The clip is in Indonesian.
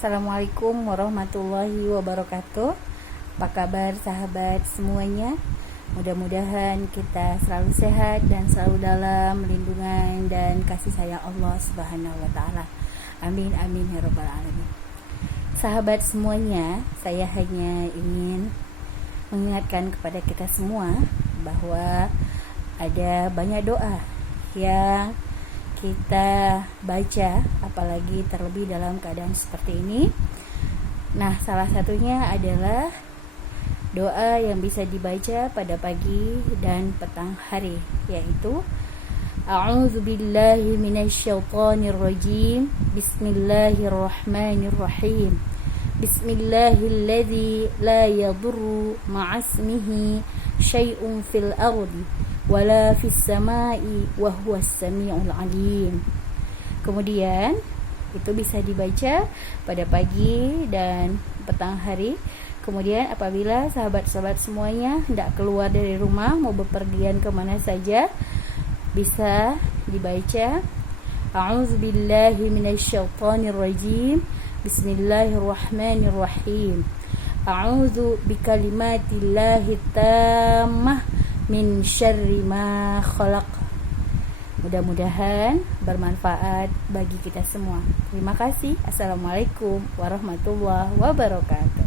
Assalamualaikum warahmatullahi wabarakatuh. Apa kabar sahabat semuanya? Mudah-mudahan kita selalu sehat dan selalu dalam lindungan dan kasih sayang Allah Subhanahu wa taala. Amin amin ya rabbal alamin. Sahabat semuanya, saya hanya ingin mengingatkan kepada kita semua bahwa ada banyak doa yang kita baca, apalagi terlebih dalam keadaan seperti ini. Nah, salah satunya adalah doa yang bisa dibaca pada pagi dan petang hari, yaitu A'udzubillahi minasyaitonirrajim. Bismillahirrahmanirrahim. Bismillahilladzi la yadurru ma'asmihi syai'un fil ardi wala fis sama'i wa huwas samiul alim. Kemudian itu bisa dibaca pada pagi dan petang hari. Kemudian apabila sahabat-sahabat semuanya hendak keluar dari rumah, mau bepergian kemana saja, bisa dibaca A'udzubillahi minasyaitonirrajim. Bismillahirrahmanirrahim. A'udzu bikalimatillahi tammah min syarri ma khalaq. Mudah-mudahan bermanfaat bagi kita semua. Terima kasih. Assalamualaikum warahmatullahi wabarakatuh.